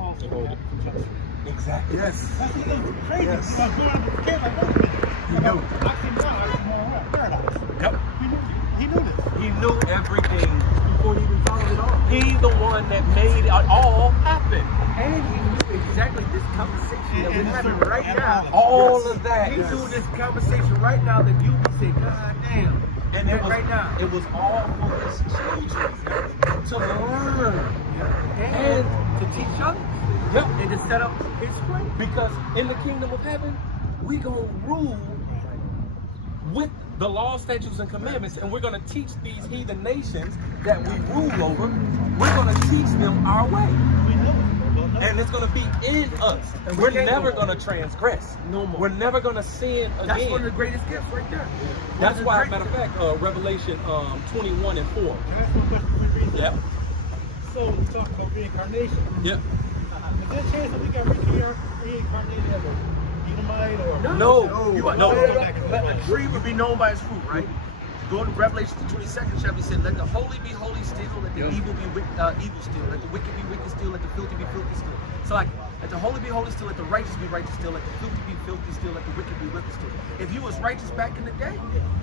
also hold it. Exactly. Yes. That's crazy. Yes. You know, growing up as a kid, like, wait a minute. You know. Oxymoron, paradox. Yep. He knew this. He knew everything. Before he even followed it all. He's the one that made it all happen. And he knew exactly this conversation that we're having right now. All of that. He knew this conversation right now that you would say, God damn. And it was, right now. it was all for his children to learn And to teach others. Yep. And to set up his way. Because in the kingdom of heaven, we gonna rule with the law, statutes, and commandments, and we're gonna teach these heathen nations that we rule over. We're gonna teach them our way, We know it. and it's gonna be in us. And We're we can't never go gonna transgress. No more. We're never gonna sin again. That's one of the greatest gifts right there. That's why, matter of fact, Revelation 21 and 4. Can I ask you a question before we read that? Yep. So we talk about reincarnation. Yep. Is there a chance that we got reincarnated as a Edomite or? No. But a tree would be known by its fruit, right? Go to Revelation, the 22nd chapter. He said, "Let the holy be holy still, let the evil be evil still, let the wicked be wicked still, let the filthy be filthy still." So like, let the holy be holy still, let the righteous be righteous still, let the filthy be filthy still, let the wicked be wicked still. If you was righteous back in the day,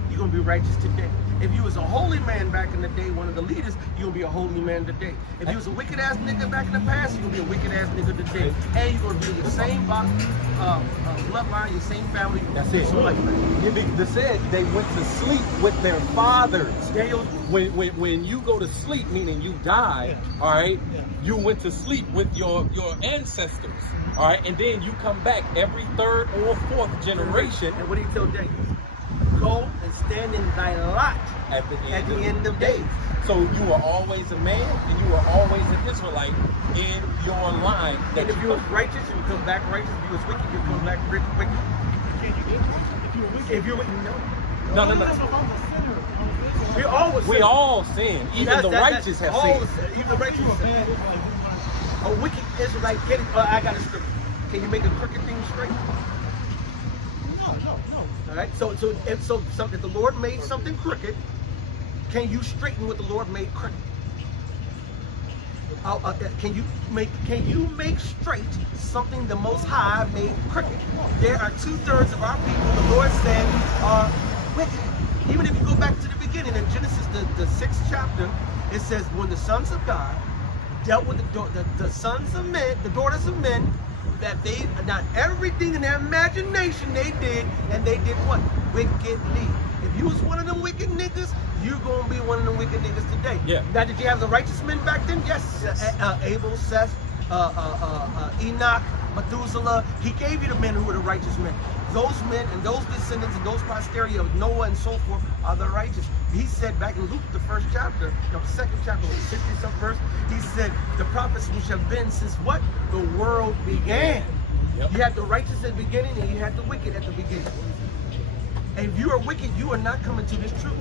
you're gonna be righteous today. If you was a holy man back in the day, one of the leaders, you're gonna be a holy man today. If you was a wicked ass nigga back in the past, you're gonna be a wicked ass nigga today. And you're gonna be in your same bloodline, your same family. That's it. So like that. They said they went to sleep with their fathers. Daniel, When you go to sleep, meaning you die, all right, you went to sleep with your ancestors, all right, and then you come back every third or fourth generation and what do you tell Daniel? Go and stand in thy lot at the at the end of days. So you were always a man, and you were always an Israelite in your line. And if you was righteous, you would come back righteous. If you was wicked, you would come back wicked. Can you get it? If you were wicked. If you're wicked, No. That's what I'm a sinner. we always We sin. all sin. Even the righteous have always sinned. sin. Even the righteous You a sin. bad Israelite. A wicked Israelite, get it? I got a scripture. Can you make a crooked thing straight? No. All right. So if the Lord made something crooked, can you straighten what the Lord made crooked? Can you make straight something the Most High made crooked? There are 2/3 of our people, the Lord said, are wicked. Even if you go back to the beginning in Genesis, the 6th chapter, it says when the sons of God dealt with the sons of men, the daughters of men, that they not everything in their imagination they did, and they did what? Wickedly. If you was one of them wicked niggas, you're gonna be one of them wicked niggas today. Yeah. Now, did you have the righteous men back then? Yes. Abel, Seth, Enoch, Methuselah. He gave you the men who were the righteous men. Those men and those descendants and those posterity of Noah and so forth are the righteous. He said back in Luke, the 1st chapter, the 2nd chapter, 60-some verse, he said, the prophets which have been since what? The world began. Yep. You had the righteous at the beginning and you had the wicked at the beginning. And if you are wicked, you are not coming to this truth.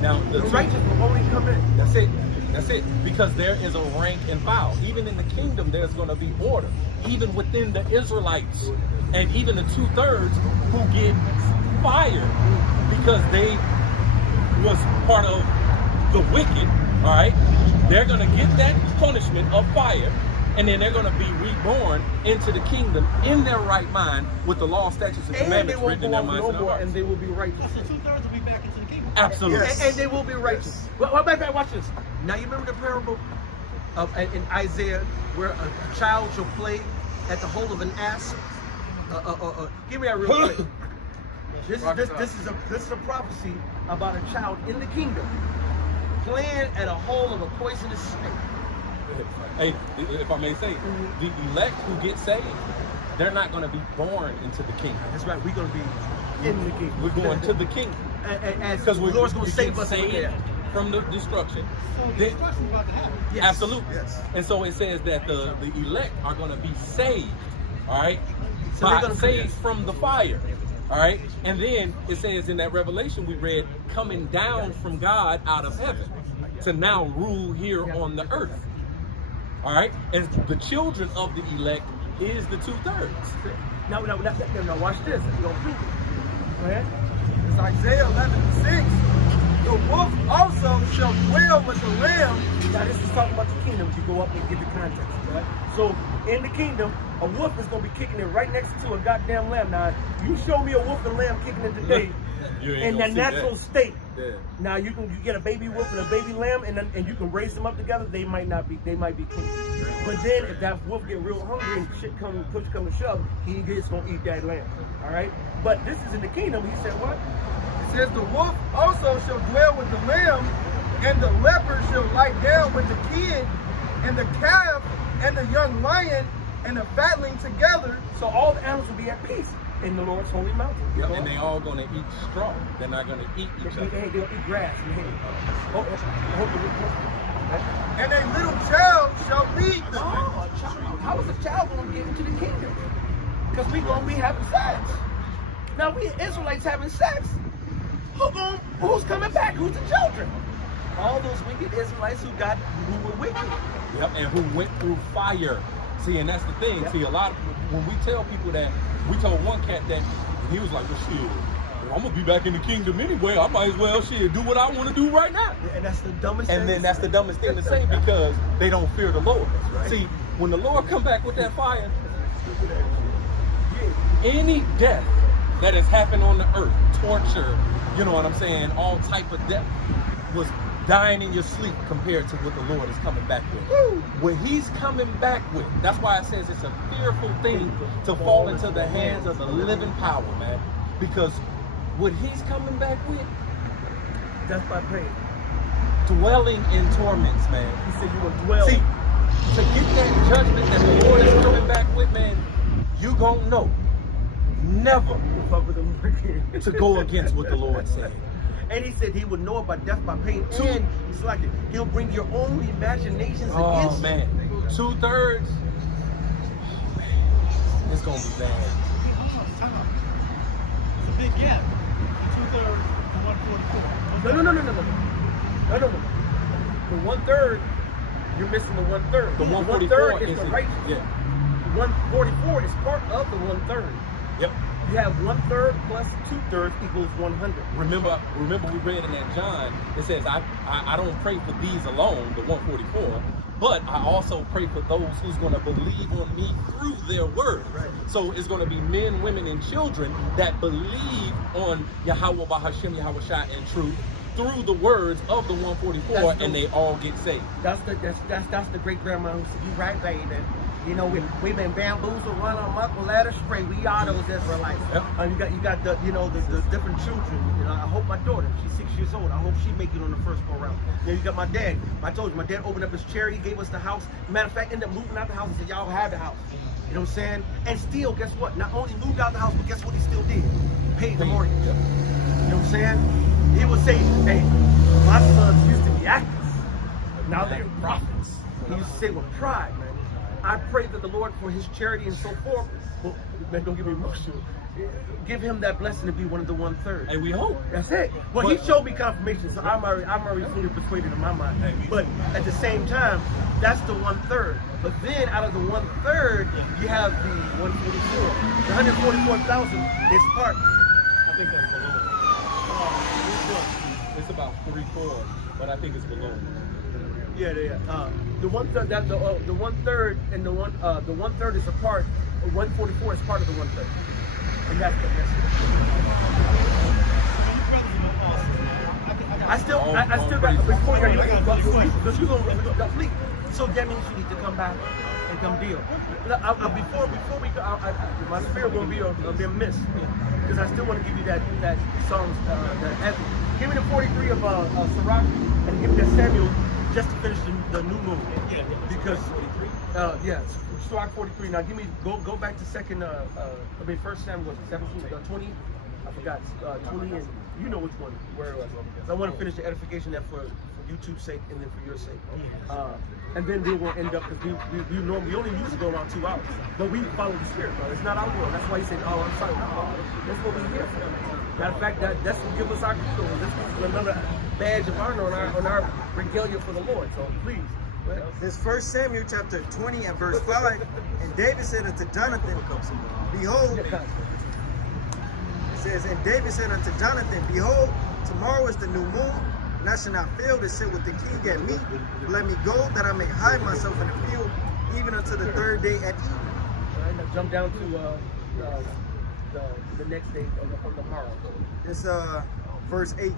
Now The righteous will only come in. That's it. That's it. Because there is a rank and file. Even in the kingdom, there's going to be order. Even within the Israelites, and even the 2/3 who get fired because they was part of the wicked. All right, they're going to get that punishment of fire, and then they're going to be reborn into the kingdom in their right mind with the law, statutes, and And they commandments won't written in go their off minds no and their more, hearts. and they will be righteous. So 2/3 will be back into the kingdom. Absolutely. And they will be righteous. Well, matter of fact, watch this. Now you remember the parable of in Isaiah where a child shall play at the hole of an ass. Give me that real quick. This is a prophecy about a child in the kingdom playing at a hole of a poisonous snake. Hey, if I may say, the elect who get saved, they're not going to be born into the kingdom. That's right. We're going to be in the kingdom. We're going to the kingdom. Because the Lord's going to save us saved from the destruction. So the destruction is about to happen. Yes. Absolutely. Yes. And so it says that the elect are going to be saved, all right? So they're gonna be saved from the fire, all right? And then it says in that Revelation we read, coming down from God out of heaven to now rule here on the earth, all right? And the children of the elect is the 2/3. Now, watch this. You're going to prove it. Right? It's Isaiah 11:6. The wolf also shall dwell with the lamb. Now, this is talking about the kingdom. You go up and get the context, right? So in the kingdom, a wolf is gonna be kicking it right next to a goddamn lamb. Now, you show me a wolf and lamb kicking it today You ain't in gonna the see natural that. state. Yeah. Now you get a baby wolf and a baby lamb, and you can raise them up together. They might be clean. But then if that wolf get real hungry and push come to shove, he is gonna eat that lamb. All right. But this is in the kingdom. He said what? It says the wolf also shall dwell with the lamb, and the leopard shall lie down with the kid, and the calf, and the young lion, and the fatling together. So all the animals will be at peace in the Lord's holy mountain. Yep, and they all gonna eat straw. They're not gonna eat each other. They'll eat grass. And a little child shall lead them. Oh, a child. How is a child going to get into the kingdom? Because we're going to be having sex. Now, we Israelites having sex. Who's coming back? Who's the children? All those wicked Israelites who were wicked. Yep, and who went through fire. See, and that's the thing. Yep. See, a lot of when we tell people that, we told one cat that he was like, well, shit, I'm gonna be back in the kingdom anyway. I might as well do what I want to do right now. And that's the dumbest thing. And then that's the dumbest thing to say because they don't fear the Lord. Right. See, when the Lord come back with that fire, any death that has happened on the earth, torture, you know what I'm saying, all type of death, was dying in your sleep compared to what the Lord is coming back with. Woo. What he's coming back with, that's why it says it's a fearful thing to fall into the hands of the living power, man. Because what he's coming back with, That's by pain. dwelling in torments, man. He said you will dwell. See, to get that judgment that the Lord is coming back with, man, you gonna know never to go against what the Lord said. And he said he would know about death by pain. And he's like, he'll bring your own imaginations Oh against man, 2/3. Oh man, it's gonna be bad. Time out. It's a big gap. 2/3 to 144. No. The 1/3, you're missing the 1/3. The 144 1/3 is is the it? righteous. Yeah. 144 is part of the 1/3. Yep. You have 1/3 plus 2/3 equals 100. Remember we read in that John, it says, I don't pray for these alone, the 144, but I also pray for those who's going to believe on me through their word. Right. So it's going to be men, women, and children that believe on Yahweh Bahashem, Yahweh Shai, and truth through the words of the 144, and they all get saved. That's the great grandma who said, "You right, baby. You know, we've been bamboozled, run on muckle, ladder spray. We are those Israelites." Yep. You got the the different children. You know, I hope my daughter, she's 6 years old. I hope she make it on the first go round. Then you got my dad. I told you, my dad opened up his charity, gave us the house. Matter of fact, ended up moving out the house and said, "Y'all have the house." You know what I'm saying? And still, guess what? Not only moved out the house, but guess what he still did? Paid the mortgage. Yep. You know what I'm saying? He would say, "Hey, my sons used to be actors. Now they're prophets." He used to say with pride, man. I pray that the Lord, for his charity and so forth, well, man, don't get me emotional. Give him that blessing to be one of the 1/3. And we hope. That's it. Well, he showed me confirmation, so I'm already fully persuaded in my mind. But at the same time, that's the 1/3. But then out of the 1/3, you have the 144. The 144,000 is part. I think that's below. It's about 3/4, but I think it's below. Yeah. The 1/3, that's the 1/3, and the 1/3 is a part. 144 is part of the 1/3, and that's the message. I still got before you please. So that means you need to come back and come deal. Before we go, my spirit will be a miss because I still want to give you that song, that anthem. Give me the 43 of Sirach and give me that Samuel just to finish the new moon. Because Sirach 43. Now give me go back to First Samuel 17, 20. I forgot 20, and you know which one. Where I want to finish the edification that for YouTube's sake and then for your sake. And then we'll end up because we only usually go around 2 hours, but we follow the spirit, bro. It's not our will. That's why you say, "Oh, I'm sorry." No, that's what we're here for. Matter of fact, that's what gives us our kudos. This is another badge of honor on our regalia for the Lord. So please. This 1 Samuel chapter 20 and verse 5. And David said unto Jonathan, "Behold," it says, "And David said unto Jonathan, Behold, tomorrow is the new moon, and I shall not fail to sit with the king at meat. Let me go, that I may hide myself in the field even unto the third day at evening. All right, now jump down to the next day on the morrow. It's verse 18.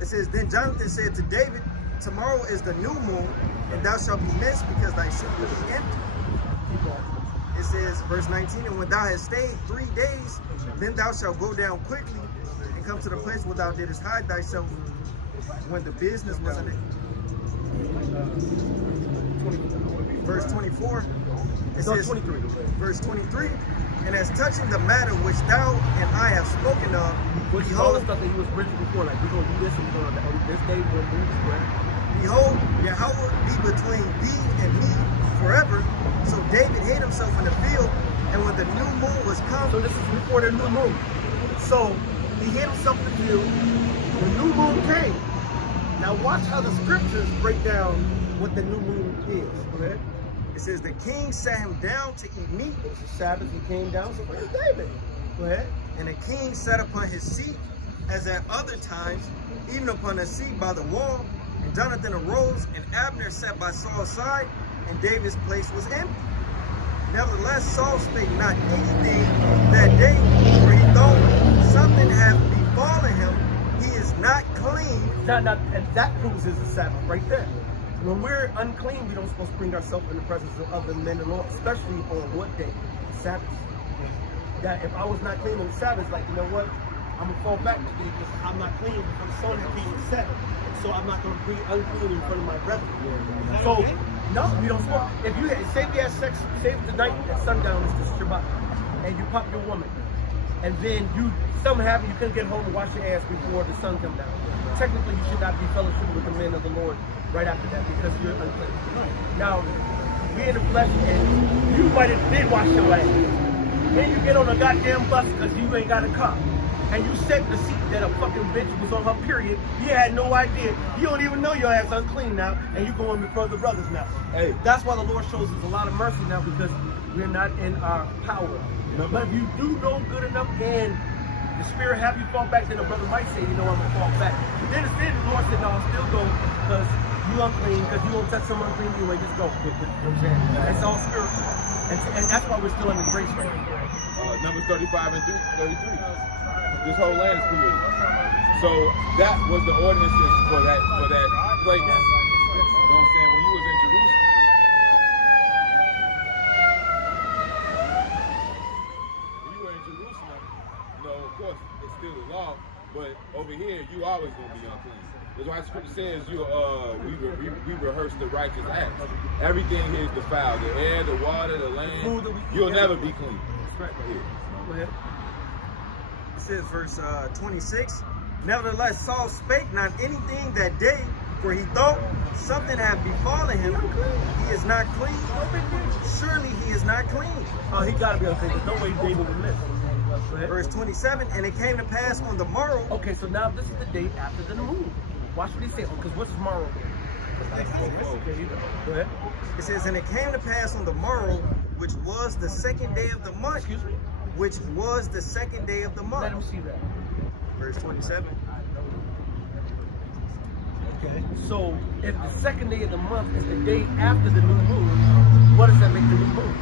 It says, Then Jonathan said to David, Tomorrow is the new moon, and thou shalt be missed, because thy sheep will be empty. It says, verse 19, And when thou hast stayed 3 days, then thou shalt go down quickly and come to the place where thou didst hide thyself when the business was in it. Verse 24. It says, 23. Verse 23. And as touching the matter which thou and I have spoken of, Which is all the behold, stuff that he was bridging before, like we're gonna do this and we're gonna on this day we're gonna do this, right? behold, Yahweh be between thee and me forever. So David hid himself in the field, and when the new moon was come, So this is before the new moon. So he hid himself in the field. The new moon came. Now watch how the scriptures break down what the new moon is. Okay? it says the king sat him down to eat meat, It was the Sabbath. He came down. So where's David? Go ahead. and the king sat upon his seat as at other times, even upon a seat by the wall. And Jonathan arose, and Abner sat by Saul's side, and David's place was empty. Nevertheless, Saul spake not anything that day, for he thought something had befallen him. He is not clean. Now, and that proves is the Sabbath right there. When we're unclean, we don't supposed to bring ourselves in the presence of other men and Lord, especially on what day? The Sabbath. That if I was not clean on the Sabbath, like, you know what? I'm going to fall back today because I'm not clean before the sun is being set. So I'm not going to bring unclean in front of my brethren. So, no, we don't smoke. If you say we had sex, say the night at sundown is the Shabbat, and you pop your woman, and then something happened, you couldn't get home and wash your ass before the sun come down. Technically, you should not be fellowship with the men of the Lord right after that because you're unclean. Now, we in the flesh, and you might have did wash your ass. Then you get on a goddamn bus because you ain't got a car. And you set the seat that a fucking bitch was on her period. You had no idea. You don't even know your ass unclean now, and you going before the brothers now. Hey. That's why the Lord shows us a lot of mercy now, because we're not in our power. But if you do know good enough and the Spirit have you fall back, then the brother might say, you know, I'm going to fall back. But then instead the Lord said, no, I'll still go because you unclean, because you won't touch someone unclean anyway, just go. You know what I'm saying? It's all spiritual. And that's why we're still under grace right now. Numbers 35 and 33. This whole land is polluted. So that was the ordinances for that place. You know what I'm saying? When you was in Jerusalem, you know, of course, it's still the law, but over here, you always gonna be unclean. That's why the scripture says we rehearse the righteous acts. Everything here is defiled. The air, the water, the land. You'll never be clean. That's right. Here. Go ahead. It says verse 26. Nevertheless, Saul spake not anything that day, for he thought something had befallen him. He is not clean. Surely he is not clean. Oh, he got to be unclean. There's no way David would miss. Verse 27. And it came to pass on the morrow. Okay, so now this is the day after the new moon. Watch what he says, because what's tomorrow? Go ahead. It says, and it came to pass on the morrow, which was the second day of the month. Excuse me? Which was the second day of the month. Let him see that. Verse 27. Okay. So if the second day of the month is the day after the new moon, what does that make the new moon?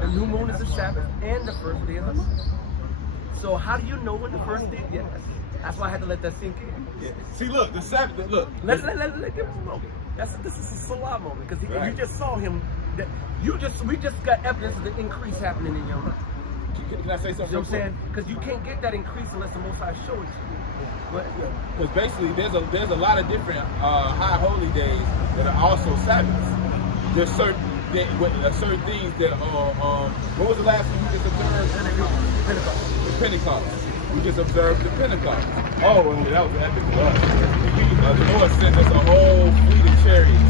The new moon is the Sabbath and the first day of the month. So how do you know when the first day is? That's why I had to let that sink in. Yeah. See, look, the Sabbath. Look. Let give him a moment. This is a Salah moment because Right. you just saw him. We just got evidence of the increase happening in your life. Can I say something? You know what I'm saying? Because you can't get that increase unless the Most High shows it to you. But Because basically, there's a lot of different high holy days that are also Sabbaths. There's certain things that are. What was the last one you just observed? The Pentecost. We just observed the Pentecost. Oh, and that was epic for us. The Lord sent us a whole fleet of chariots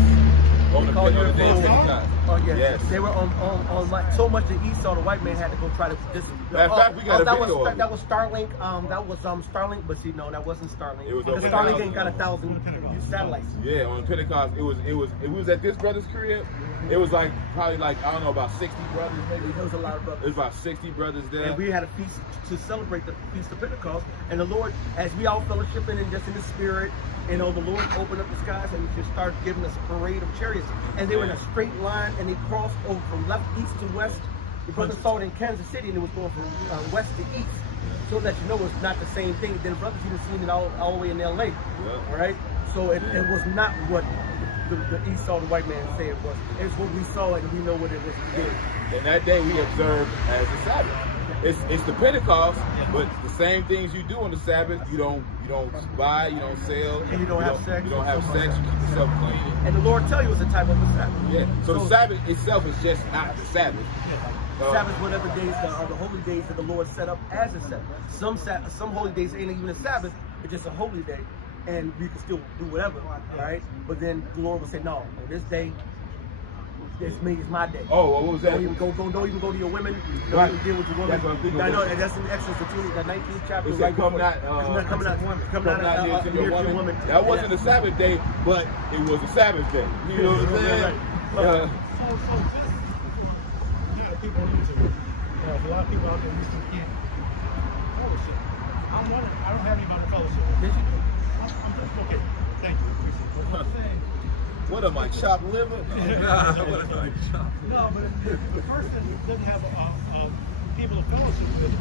on the day of Pentecost. Oh yeah, Yes. They were on like so much that Esau, the white man, had to go try to. Matter of fact, we got a video of it. That was Starlink. That was Starlink, but see, no, that wasn't Starlink. It was because over Starlink 1,000. ain't got 1,000 satellites. Yeah, on Pentecost, it was at this brother's crib. It was like probably like I don't know about 60 brothers maybe. There was a lot of brothers. There's about 60 brothers there. And we had a feast to celebrate the Feast of Pentecost. And the Lord, as we all fellowshipping and just in the spirit, you know, the Lord opened up the skies and just started giving us a parade of chariots. And they were in a straight line and they crossed over from left, east to west. The brothers saw it in Kansas City and it was going from west to east. So that you know it's not the same thing. Then brothers even seen it all the way in LA. All right? So it was not what the Esau, the white man, said it was. It's what we saw and we know what it was to do. And that day we observed as the Sabbath. It's the Pentecost, but the same things you do on the Sabbath, you don't buy, you don't sell, And you don't have sex. You don't have sex. You keep yourself clean. And the Lord tell you it's a type of a Sabbath. Yeah. So the Sabbath itself is just not the Sabbath. Sabbath, whatever days are the holy days that the Lord set up as a Sabbath. Some holy days ain't even a Sabbath; it's just a holy day, and you can still do whatever, right? But then the Lord will say, "No, on this day, it's my day." Oh, well, what was that? Don't even go to your women. Don't Right. even deal with your women. That's what I'm thinking. I know, and that's in Exodus, the 19th chapter. It said, come not near to your woman. That wasn't a Sabbath day, but it was a Sabbath day. You know what I'm saying? Right. So this, people on YouTube, there's a lot of people out there who still can't fellowship. I don't have anybody to fellowship. Yes, you do. I'm just okay. Thank you. Appreciate it. What I'm saying. What am I, chopped liver? No, but if the person doesn't have people to fellowship with,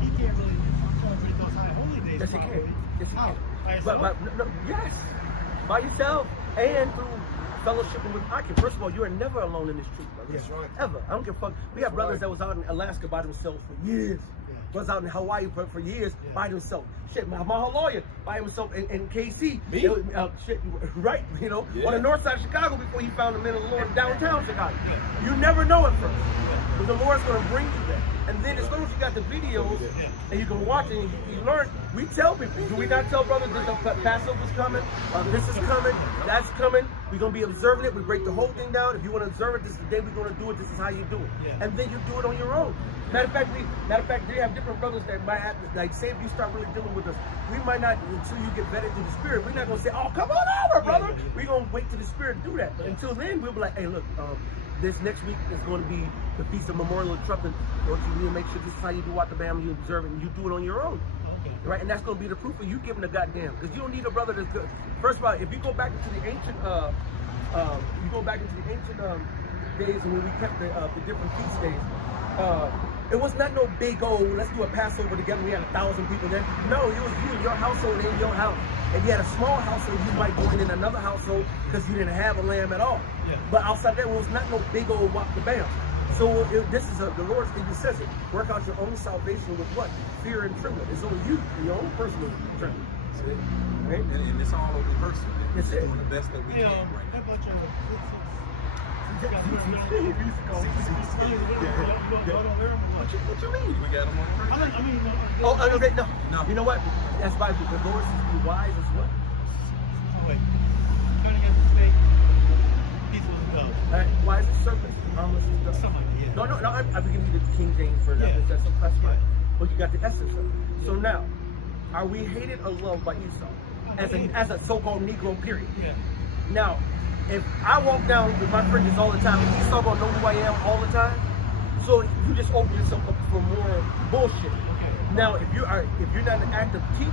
he can't really celebrate those high holy days. Yes, you can. Yes, you How? can. By yourself? Yes, by yourself and through fellowshipping with Akim. First of all, you are never alone in this truth, brother. That's right. Ever. I don't give a fuck. We have brothers that was out in Alaska by themselves for years. Was out in Hawaii for years by themselves. Shit, my lawyer by himself in KC. Me? Shit, right? You know, Yeah. on the north side of Chicago before he found the men of the Lord downtown Chicago. You never know it first. But the Lord's going to bring you there. And then as soon as you got the videos and you can watch it and you learn, we tell people. Do we not tell brothers that the Passover's coming? This is coming. That's coming. We're going to be observing it. We break the whole thing down. If you want to observe it, this is the day we're going to do it. This is how you do it. Yeah. And then you do it on your own. Matter of fact, we have different brothers that might have, like, say if you start really dealing with us, we might not, until you get vetted through the Spirit, we're not going to say, oh, come on over, brother. We're going to wait till the Spirit do that. But until then, we'll be like, hey, look, this next week is going to be the Feast of Memorial of Trumpet. Don't you need to make sure this is how you do Wat the Bam, you observe it, and you do it on your own. Okay. Right? And that's going to be the proof of you giving a goddamn. Because you don't need a brother that's good. First of all, if you go back into the ancient, days when we kept the different feast days, it was not no big old, let's do a Passover together, we had 1,000 people there. No, it was you and your household in your house. If you had a small household, you might join in another household because you didn't have a lamb at all. Yeah. But outside that, it was not no big old Wat the Bam. So this is the Lord even says it. Work out your own salvation with what? Fear and trembling. It's on you, your own personal trembling. Right? And it's all over the person. That's We're it. doing the best that we Hey, can right how now. about What you mean? We got them on the radio. Oh, okay, no. No. You know what? That's why the Lord says be wise as well. Wait. Turning as a snake, peaceful as a dove. All right, wise as serpents, harmless as doves. Something like that. No, I'm giving you the King James version. Yeah. That's fine. But you got the essence of it. So now, are we hated or loved by Esau? As a so-called Negro, period. Yeah. Now, if I walk down with my friends all the time, and Esau gonna know who I am all the time, so you just open yourself up for more bullshit. Okay. Now, if you're not an act of teaching,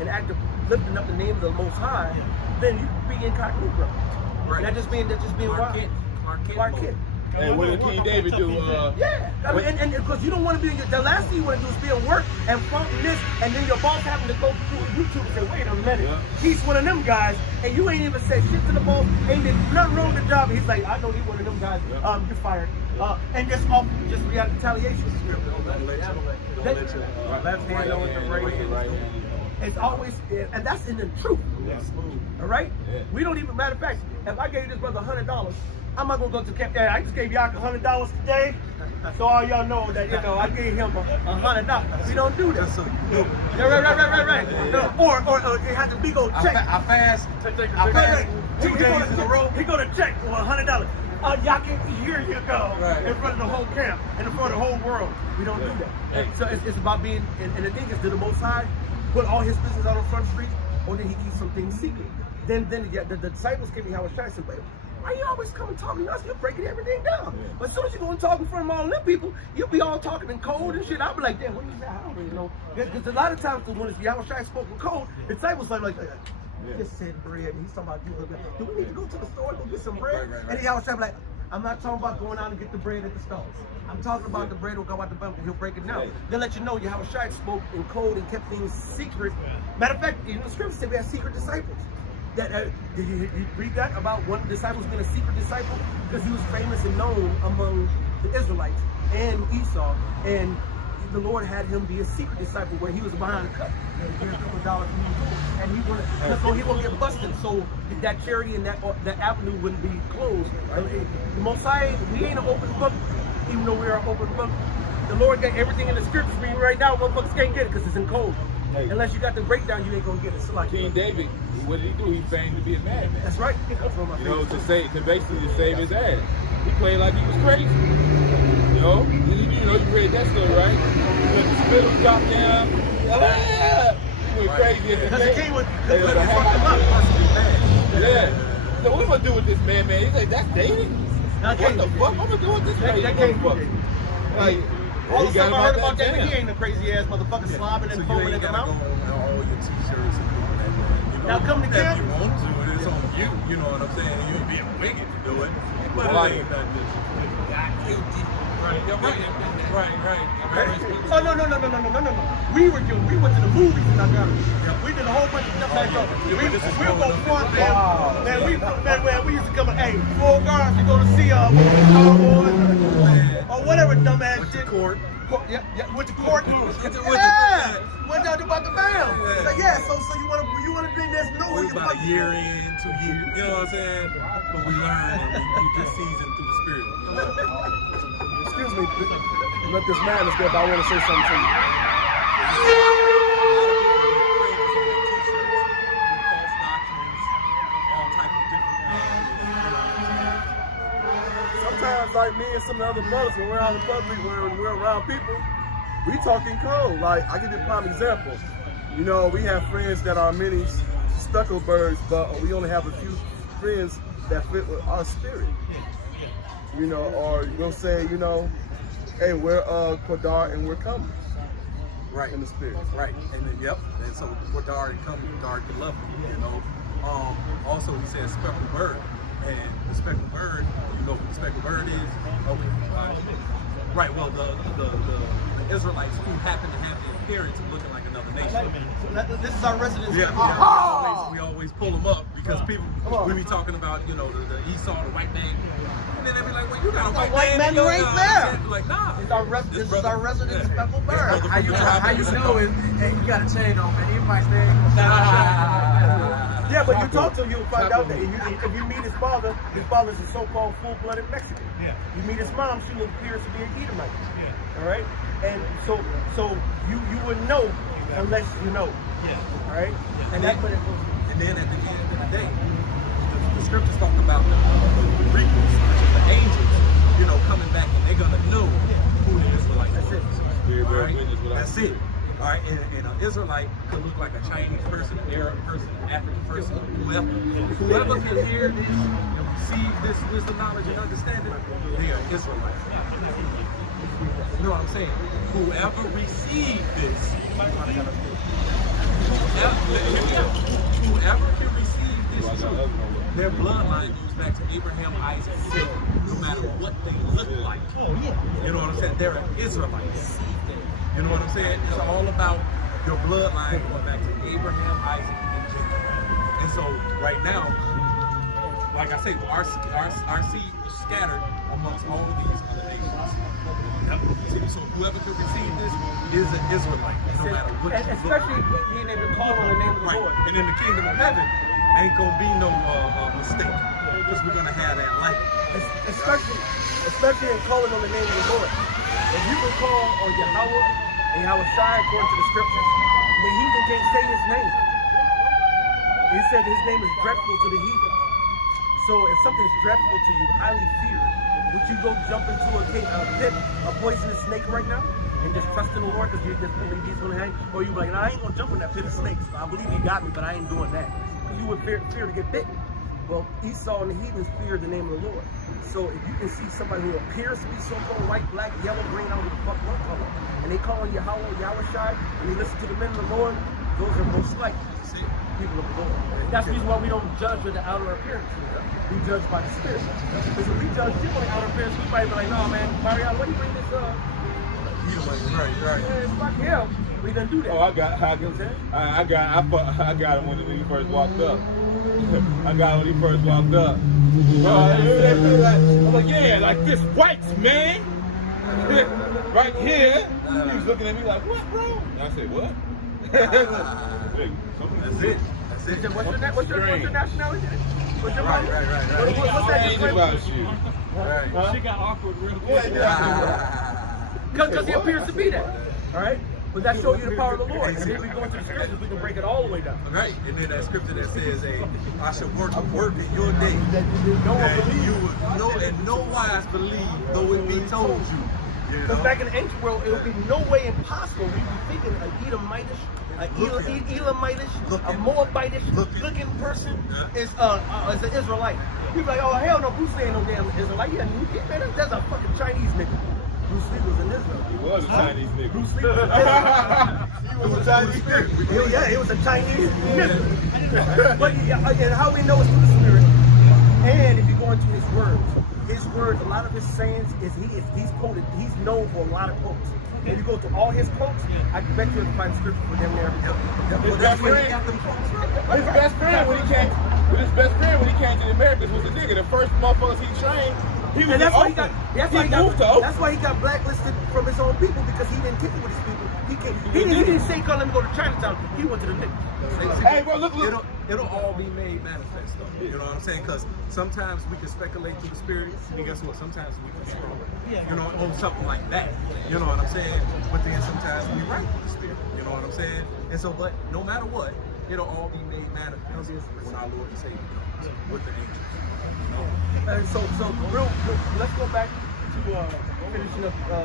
an act of lifting up the name of the Most High, then you can be incognito. Right. That just being Clark wild. Kent. Clark Kent. And what did King David do? Yeah, I mean, and because you don't want to be the last thing you want to do is be at work and fronting this, and then your boss having to go through YouTube and say, wait a minute, Yeah. he's one of them guys, and you ain't even said shit to the boss, ain't did nothing wrong with the job. He's like, I know he's one of them guys. Yeah. You're fired. And just retaliation. Left hand over the right hand. It's always, and that's in the truth. All right? Yeah. We don't even, matter of fact, if I gave this brother $100, I'm not gonna go to camp. I just gave y'all $100 today, so all y'all know that I gave him $100. We don't do that. Just so you know. Yeah, right. No, or it has to be go check. I fast 2 days in a row. He gonna check for $100. Y'all can here you go Right. in front of the whole camp and in front of the whole world. We don't do that. Hey. So it's about being, and the thing is, did the Most High put all His business out on Front Street, or did He keep some things secret? Then the disciples came to Howard Shai and said, wait, why you always coming talking to us? You're breaking everything down. But as soon as you go and talk in front of all them people, you'll be all talking in code and shit. I'll be like, damn, what you say? I don't really know. Because a lot of times when it's Yahushua spoken code, the disciples like just said bread. And he's talking about, do we need to go to the store and go get some bread? And Yahushua be like, I'm not talking about going out and get the bread at the store. I'm talking about the bread will go out the bump and he'll break it down. They'll let you know Yahushua spoke in code and kept things secret. Matter of fact, even the scripture said we have secret disciples. Did you read that about one of the disciples being a secret disciple? Because he was famous and known among the Israelites and Esau, and the Lord had him be a secret disciple where he was behind the cut. Here's a couple of dollars from you. And he wouldn't get busted, so that charity and that avenue wouldn't be closed. The Most High, we ain't an open book, even though we're an open book. The Lord got everything in the scriptures for you right now. Motherfuckers can't get it because it's in code. Hey. Unless you got the breakdown, you ain't gonna get it. So like King David, what did he do? He feigned to be a madman. That's right. That's one of my to basically save his ass. He played like he was crazy. You read that story, right? When the spittle dropped down, he went crazy at the king. The king was yeah. So what am I gonna do with this man? He said, that's David? What the fuck? What am I doing with this man? That can't fuck. Like, all the stuff I heard about David, he ain't a crazy ass motherfucker slobbing and foaming at the mouth. Now come to camp. If you want to, it's on you. You know what I'm saying? You ain't being wicked to do it. But it ain't nothing just guilty. Right. Oh no. We were guilty. We went to the movies and I got it. We did a whole bunch of stuff like that. We were going front, man. Man, we used to come and, hey, 4 guards to go to see Star Wars or whatever dumbass shit. Court. Yeah, went to court. Went down to about the bam. So you wanna bring this nowhere? We about a year in, 2 years. You know what I'm saying? But we learn and you just season through the spirit. You know? Excuse me, let this madness go, but I want to say something to you. Sometimes, like me and some of the other brothers, when we're out in public, when we're around people, we talk in code. Like, I give you a prime example. You know, we have friends that are many stucco birds, but we only have a few friends that fit with our spirit. You know, or we'll say, you know, hey, we're Quadar and we're coming. Right. In the spirit. Right. And then, and so Quadar and coming, Quadar can love you, you know. Also, he says speckled bird. And the speckled bird, you know what the speckled bird is? Okay. Right, well, the Israelites who happen to have the appearance of looking like another nation. This is our residence. Yeah, we always pull them up because people, we be talking about, you know, the Esau, the white man. And then they be like, well, you got a white man, you ain't there. Like, nah. This is our resident speckled bird. How you know it? Hey, you got a chain on, man. Everybody's there. Yeah, but you talk to him, you'll find out that if you meet his father's a so-called full-blooded Mexican. Yeah. You meet his mom, she appears to be an Edomite. Yeah. All right? And so you wouldn't know unless you know. Yeah. All right? And then at the end of the day, the scriptures talk about the reapers, the angels, you know, coming back and they're going to know who the Israelites are. All right? That's it. All right, and an Israelite could look like a Chinese person, an Arab person, an African person, whoever can hear this and receive this wisdom, knowledge, and understanding, they are Israelites. You know what I'm saying? Whoever received this, whoever can receive this truth, their bloodline goes back to Abraham, Isaac, and Jacob, no matter what they look like. You know what I'm saying? They're an Israelite. You know what I'm saying? It's all about your bloodline going back to Abraham, Isaac, and Jacob. And so right now, like I say, our seed was scattered amongst all of these other nations. So whoever can receive this is an Israelite, no matter what you look like. Especially being able to call on the name of the Lord. And in the kingdom of heaven, ain't gonna be no mistake, because we're gonna have that light. Especially in calling on the name of the Lord. If you can call on Yahweh and Yahushua according to the scriptures, the heathen can't say his name. He said his name is dreadful to the heathen. So if something is dreadful to you, highly feared, would you go jump into a pit, a poisonous snake right now, and just trust in the Lord because you just believe he's going to hang? Or you be like, no, I ain't going to jump in that pit of snakes. I believe he got me, but I ain't doing that. Because you would fear to get bitten. Well, Esau and the heathens feared the name of the Lord. So if you can see somebody who appears to be so-called white, black, yellow, green, I don't give a fuck what color, and they call on Yahweh Shai, and they listen to the men of the Lord, those are most likely people of the Lord. That's the reason why we don't judge with the outer appearance. We judge by the spirit. Because if we judge people on the outer appearance, we might be like, no man, Mariana, what do you bring this up? Right. Man, fuck him. We didn't do that. Oh, I got him when he first walked up. I got him when he first walked up. I'm like, yeah, like this whites man, right here. He was looking at me like, what, bro? And I said, what? That's it. What's your nationality? What's your Right. What's that? I ain't about you. Right. She got awkward real quick. Because he appears to be that. All right? But that shows you the power of the Lord. And then we go into the scriptures, we can break it all the way down. Right. And then that scripture that says, I shall work in your day. No one And believes. you would know and no wise believe, though it be told you. Because back in the ancient world, it would be no way impossible. We'd be thinking an Edomitish, a Moabitish looking person is an Israelite. People like, oh hell no, Bruce Lee ain't no damn Israelite. Yeah, man, that's a fucking Chinese nigga. Bruce Lee was an Israelite. He was a Chinese nigga. Bruce Lee was an Israelite. He was a Chinese nigga. Yeah, it was a Chinese nigga. But and how we know it's through the spirit. And if you go into his words, a lot of his sayings he's quoted. He's known for a lot of quotes. If you go to all his quotes, I bet you can find scripture for them there. His best friend when he came to the Americas was the nigga. The first motherfuckers he trained, he was And that's why That's why he got blacklisted from his own people, because he didn't kick it with his people. He didn't say, "Call him go to Chinatown." He went to the nigga. Hey, bro, look. It'll all be made manifest, though. You know what I'm saying? Because sometimes we can speculate through the spirit, and guess what? Sometimes we can struggle, you know, on something like that. You know what I'm saying? But then sometimes we right through the spirit. You know what I'm saying? And so, but no matter what, it'll all be made manifest when our Lord and Savior comes with the angels. And so let's go back to finishing up the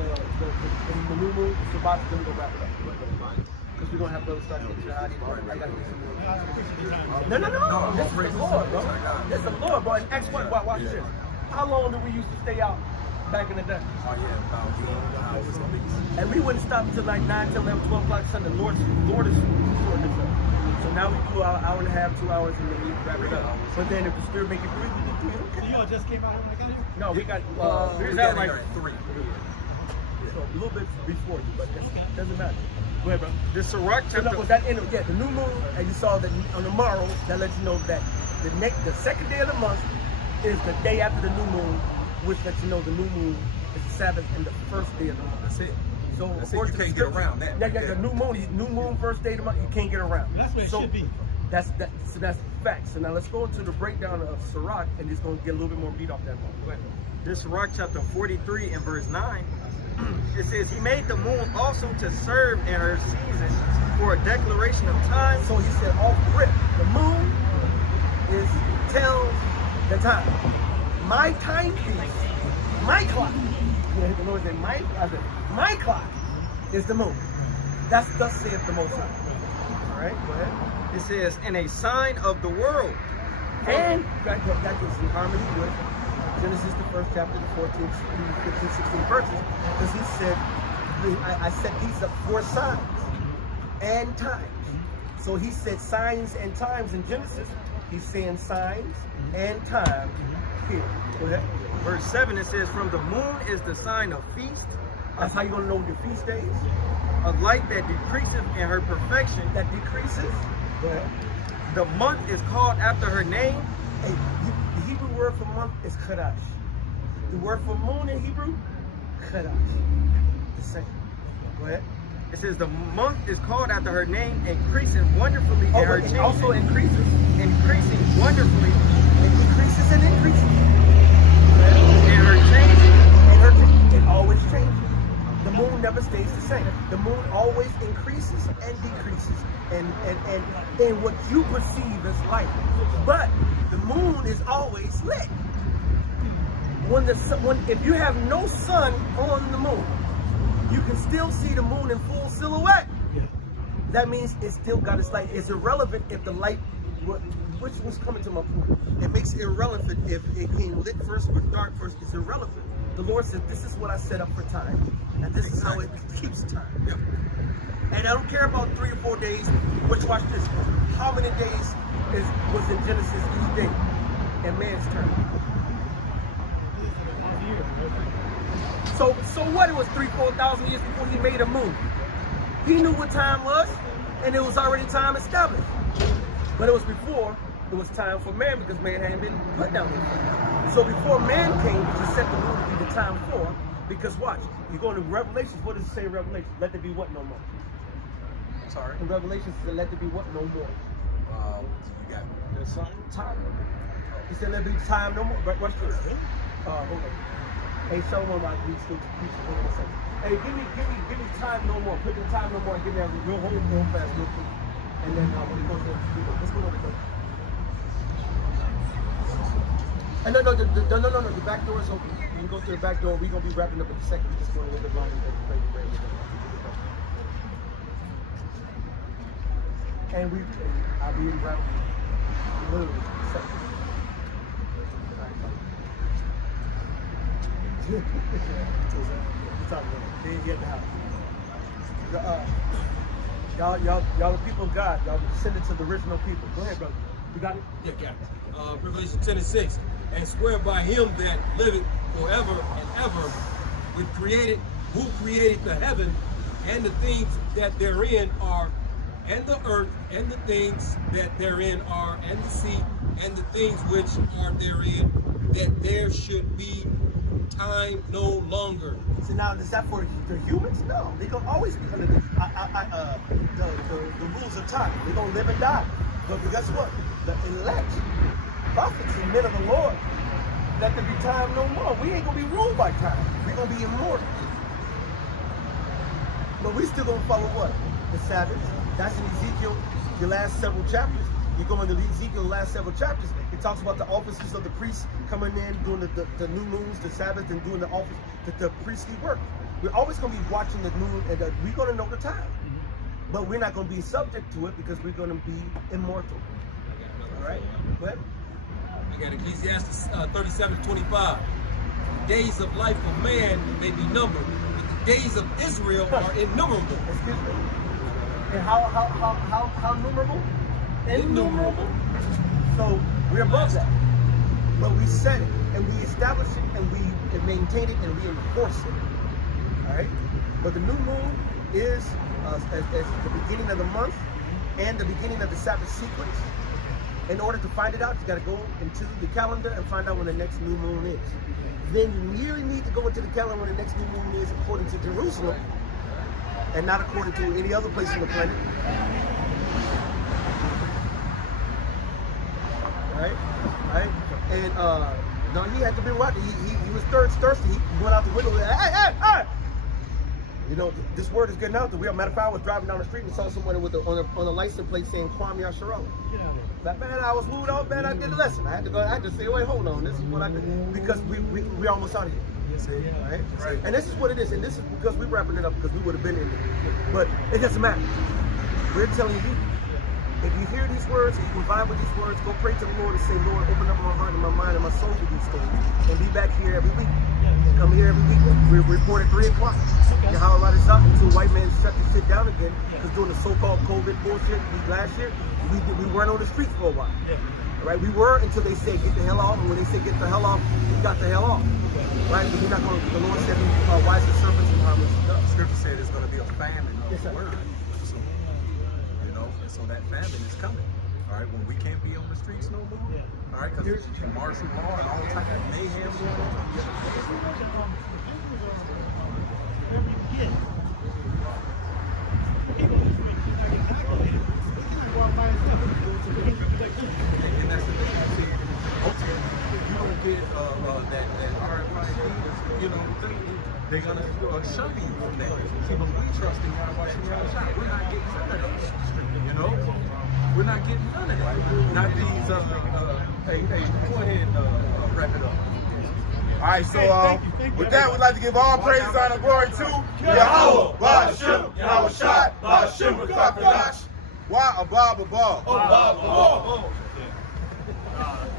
new moon, the Shabbat, then we go wrap it up. Because we're going to have brother start getting jihadi. I got to get some more. No. This is the Lord, bro. This is the Lord, bro. And Acts 1, watch this. How long did we used to stay out back in the day? Oh, yeah, And we wouldn't stop until like 9, 10, 11, 12 o'clock Sunday. Lord is sorting this up. So now we do our hour and a half, 2 hours, and then we wrap it up. But then if the spirit make it 3, we do 3. So you all just came out when I got here? No, we got we was got that like here at 3. so a little bit before you, but that doesn't matter. Go ahead, bro. The Sirach chapter. Was that the new moon, and you saw that on the morrow, that lets you know that the second day of the month is the day after the new moon, which lets you know the new moon is the Sabbath and the first day of the month. That's it. So That's it. You can't get around that. Yeah, the new moon, first day of the month, you can't get around. That's where it should be. That's facts. So now let's go into the breakdown of Sirach, and just gonna get a little bit more meat off that one. Go ahead. This Sirach chapter 43 and verse 9. It says, he made the moon also to serve in her season for a declaration of time. So he said, off rip, the moon tells the time. My timepiece, my clock. You know, the Lord said, my clock is the moon. That's thus saith the Most High. All right, go ahead. It says, in a sign of the world. And that is in harmony with Genesis, the first chapter, the 14, 15, 16 verses, because he said, I set these up for signs and times. So he said signs and times in Genesis. He's saying signs and times here. Go ahead. Verse 7, it says, from the moon is the sign of feast. That's how you're going to know your feast days. A light that decreaseth in her perfection. That decreases. Go ahead. The month is called after her name. Hey, the Hebrew word for month is Chodesh. The word for moon in Hebrew, Chodesh. The same. Go ahead. It says the month is called after her name, increasing wonderfully in her change. Also increases. Increasing wonderfully. It decreases and increases. In her changing. It always changes. The moon never stays the same. The moon always increases and decreases. And what you perceive as light. But the moon is always lit. If you have no sun on the moon, you can still see the moon in full silhouette. That means it's still got its light. It's irrelevant if the light which was coming to my point. It makes it irrelevant if it came lit first or dark first. It's irrelevant. The Lord said, this is what I set up for time, and this is how it keeps time. Yep. And I don't care about 3 or 4 days. But watch this. How many days was in Genesis each day? And man's turn. So what? It was 3,000-4,000 years before he made a moon. He knew what time was, and it was already time established. But it was before it was time for man, because man hadn't been put down there. So before man came, he just set the moon to be the time for. Because watch, you go into Revelations. What does it say in Revelations? Let there be what no more. Sorry. In Revelations, it said, let there be what no more. You got There's something. Time. He said, let there be time no more. Right, watch this. Hold on. Hey, someone might be still preaching. Hold on a second. Hey, give me time no more. Put the time no more and give me a real fast, real quick. And then let's go over there. And no, the back door is open. You can go through the back door. We're gonna be wrapping up in a second. We're just going a little bit longer. And I'll be wrapping literally in a second. They ain't get the house. Y'all the people of God. Y'all descendants of the original people. Go ahead, brother. You got it? Yeah, got it. Revelation 10:6. And swear by him that liveth forever and ever, who created the heaven and the things that therein are, and the earth and the things that therein are, and the sea and the things which are therein, that there should be time no longer. So now, is that for the humans? No, they're gonna always be under the rules of time. They're gonna live and die. But guess what? The elect, prophets and men of the Lord, let there be time no more. We ain't gonna be ruled by time. We're gonna be immortal. But we still gonna follow what? The Sabbath. That's in Ezekiel, the last several chapters. You go into Ezekiel, the last several chapters. It talks about the offices of the priests coming in, doing the new moons, the Sabbath, and doing the office, the priestly work. We're always going to be watching the moon, and we're going to know the time. But we're not going to be subject to it because we're going to be immortal. All right? Go ahead. I got Ecclesiastes 37:25. The days of life of man may be numbered, but the days of Israel are innumerable. Excuse me? And how numerable? Innumerable. So we're above that. But we set it, and we establish it, and we maintain it, and we enforce it. All right? But the new moon is as the beginning of the month and the beginning of the Sabbath sequence. In order to find it out, you got to go into the calendar and find out when the next new moon is. Then you really need to go into the calendar when the next new moon is according to Jerusalem, and not according to any other place on the planet. Right? And no, he had to be right. He was thirsty. He went out the window. Hey! You know, this word is getting out there. Matter of fact, I was driving down the street and saw someone with on a license plate saying Kwame Asharala. Like, man, I was moved out, man. I did the lesson. I had to say, wait, hold on. This is what I did, because we almost out of here. Right? And this is what it is. And this is because we're wrapping it up, because we would have been in there. But it doesn't matter. We're telling you, if you hear these words, if you vibe with these words, go pray to the Lord and say, Lord, open up my heart and my mind and my soul to these things. And be back here every week. Come here every week. We report at 3 o'clock. You holler about this out until white man shut the shit down again. Because during the so-called COVID bullshit last year, we weren't on the streets for a while. Right? We were until they said get the hell off. And when they said get the hell off, we got the hell off. Right? Because we're not going to, the Lord said, wise as serpents and harmless as doves. Scripture said there's going to be a famine of Yes, the sir. word. So, you know, and so that famine is coming. All right, when we can't be on the streets no more. All right, because there's martial law and all types of mayhem going on. And that's the thing. You don't get that RFID, you know, they're going to shun you from that. See, but we trust in God, watch him try to shot. We're not getting none of that. You know? We're not getting none of that. Not these, hey, go ahead and wrap it up. All right, so with that, we'd like to give all praise, honor, and glory to Yahweh, Ba'ashem, Yahweh Shai, Ba'ashem, Rakakadash, Wa Abba Abba. God.